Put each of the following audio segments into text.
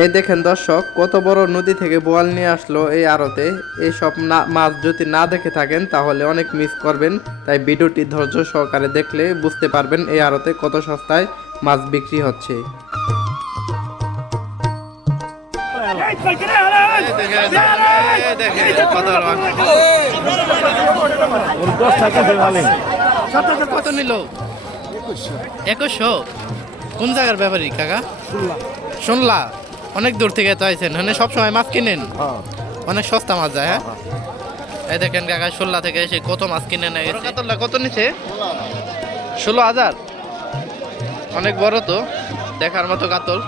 এই দেখেন দর্শক, কত বড় নদী থেকে বোয়াল নিয়ে আসলো এই আড়তে। এইসব মাছ যদি না দেখে থাকেন তাহলে অনেক মিস করবেন। তাই ভিডিওটি ধৈর্য সহকারে দেখলে বুঝতে পারবেন এই আড়তে কত সস্তায় মাছ বিক্রি হচ্ছে। কত নিল? 2100। কোন জায়গার ব্যাপারী কাকা? শুনলা অনেক দূর থেকে তো আইছেন, মানে সবসময় মাছ কিনেন? অনেক সস্তা মাছ যায়। হ্যাঁ, এই দেখেন কাকা শুনলা থেকে এসে কত মাছ কিনে নেয়। কাতলটা কত নিচ্ছে? 16,000। অনেক বড় তো, দেখার মতো কাতল।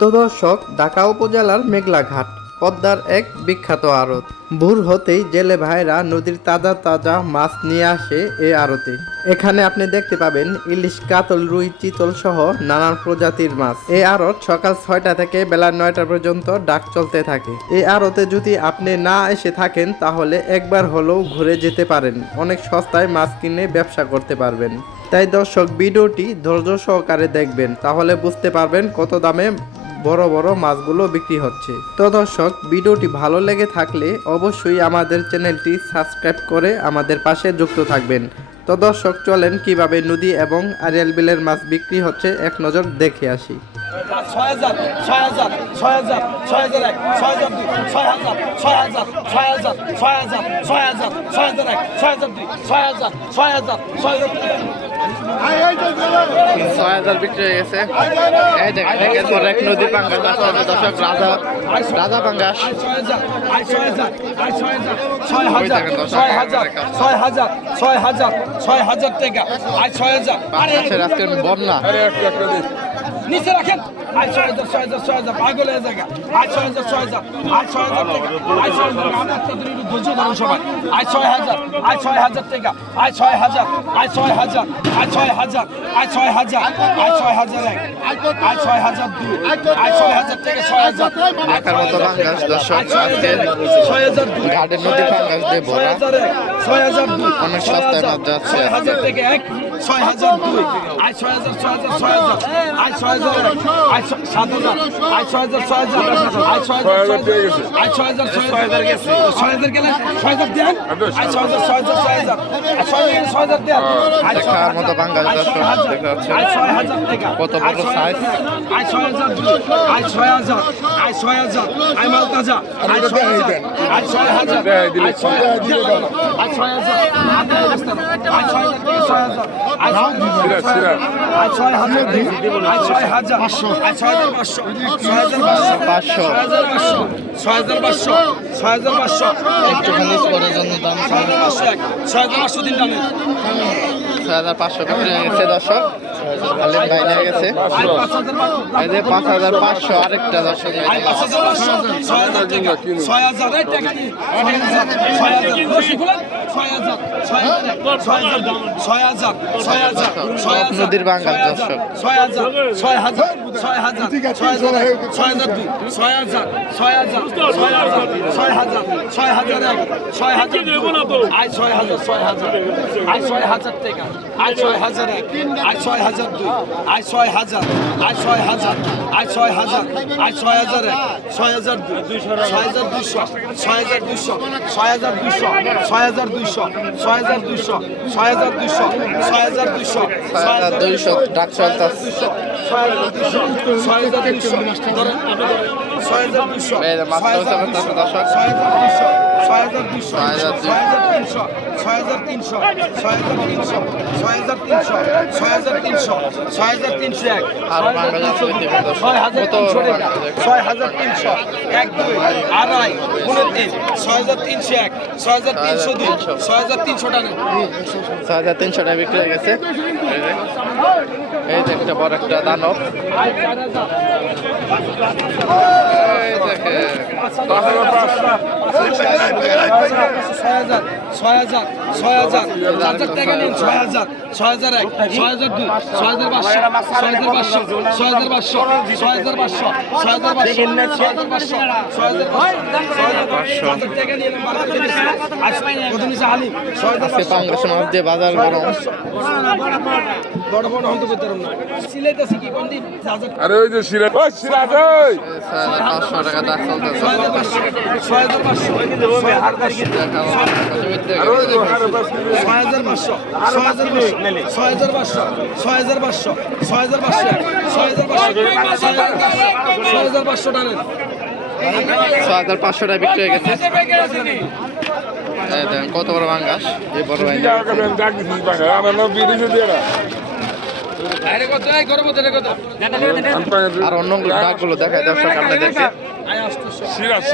তো দর্শক, ঢাকা উপজেলার মেঘলা ঘাট পদ্মার এক বিখ্যাত আড়ত। ভোর হতেই জেলে ভাইরা নদীর তাজা তাজা মাছ নিয়ে আসে এই আড়তে। এখানে আপনি দেখতে পাবেন ইলিশ, কাতল, রুই, চিতল সহ নানান প্রজাতির মাছ। এই আড়ত সকাল 6টা থেকে বেলা 9টা পর্যন্ত ডাক চলতে থাকে। এই আড়তে যদি আপনি না এসে থাকেন তাহলে একবার হলেও ঘুরে যেতে পারেন। অনেক সস্তায় মাছ কিনে ব্যবসা করতে পারবেন। তাই দর্শক, ভিডিওটি ধৈর্য সহকারে দেখবেন, তাহলে বুঝতে পারবেন কত দামে বড় বড় মাছগুলো বিক্রি হচ্ছে। তো দর্শক, ভিডিওটি ভালো লেগে থাকলে অবশ্যই আমাদের চ্যানেলটি সাবস্ক্রাইব করে আমাদের পাশে যুক্ত থাকবেন। তো দর্শক, চলেন কিভাবে নদী এবং আড়িয়াল বিলের মাছ বিক্রি হচ্ছে এক নজর দেখে আসি। 6,000, 6,000, 6,000, 6,001, 6,002, 6,000, 6,000, 6,000, 6,000, 6,000, 6,001, 6,002, 6,000, 6,000, 6,002। 6,000 বিক্রি হয়ে গেছে। এই দেখেন এরপর এক নদী পাঙ্গাস আছে দর্শক, রাজা পাঙ্গাস। 6,000, 6,000, 6,000, 6,000 টাকা। 6,000, পাঙ্গাসের আজকের বন্যা। নিচে রাখেন। 6,000, 6,000, 6,000 পাগল হয়ে জায়গা। 6,000, 6,000, 6,000 টাকা। 6,000 আপনাদের একটু ধৈর্য ধরুন সবাই। 6,000, 6,000 টাকা। 6,000, 6,000, 6,000, 6,000, 6,000 এক। 6,000 দুই। 6,000 থেকে 6,000। দেখার মতো পাঙ্গাস দর্শক, আজকে 6,000 দুই। ঘাটের নদী পাঙ্গাস দিয়ে ভরা। 6,000 দুই। অনেক সস্তায় মাছ যাচ্ছে। 6,000 থেকে এক। 6,000 দুই। 6,000, 6,000, 6,000। 6,000 এক। 7,000। 6,000, 6,000। 6,000 গেছে। 6,000 গেলে 6,000 দেন। 6,000, 6,000, 6,000। 6,000 দেন। দেখার মতো পাঙ্গাস দর্শক, দেখা যাচ্ছে 6,000 টাকা। কত বড় সাইজ। 6,000 দুই। 6,000। 6,000। মাল তাজা। 6,000। 6,000। 6,000 থেকে 6,000। 6,500। একটুখানি পরের জন্য দাম 6,500 দিন দামে। 6,500 বিক্রি হয়ে গেছে দর্শক। খালিদ ভাই নিয়ে গেছে। এই যে 5,500 আরেকটা দর্শক। 6,000 টাকা। 6,000 টাকা নিয়ে। 6,000। 6,000। নদীর বাঙ্গাল দর্শক। 6,000। 6,000। 6,000। 6,000 দুই। 6,000। 6,000। 6,000। 6,000 এক। 6,000 দুই। 6,000। 6,000। 6,000 টাকা। 6,000 এক। 6,000 দুই। 6,000। 6,000। 6,000। 6,000 এক। 6,000 দুই। 6,200। 6,200। 6,200। 6,200। 6,200। 6,200। 6,200। 6,200 ডাক চলতেছে। 6,200। 6,200। ধরেন, আপনি ধরেন। 6,200। এই যে মাছ চলতেছে দর্শক। 6,200। 6,200। 6,200। 6,300। 6,300। 6,300। 6,300। 6,300 এক। আর বাঙ্গাল আছে দেখতে দর্শক। 6,300 টাকা। 6,300। 1 2 আড়াই 29। 6,300 এক। 6,300 দুই। 6,300 টাকা। 6,300 টাকা বিক্রি হয়ে গেছে। এই যে একটা বড় একটা দানব। এই দেখে টাকা নিন 6000 6001 6002 6500 6500 6500 6500 টাকা নিয়ে কত নিচে হালিম আজকে পাঙ্গাস মাছ দিয়ে বাজার গরম। বড় বড় হন্ত করতে পারলাম না সিলাইতেছি কি কোন দিন আরে ওই যে সিরাজ, ওই সিরাজ, ওই 6500 টাকা দাম চলতেছে। 6500 আরে ওই যে হারে বাস নিয়ে 6500 6500 6500 টাকা 6500 টাকা বিক্রি হয়ে গেছে। এই দেখেন কত বড় পাঙ্গাস, এই বড় ভাই টাকা কেন ডাক দিছিস বাঙা, আমার নাম বিদেশে দিয়ে না। আর অন্য ডাকগুলো দেখায় দর্শক আপনাদেরকে। সিরাজ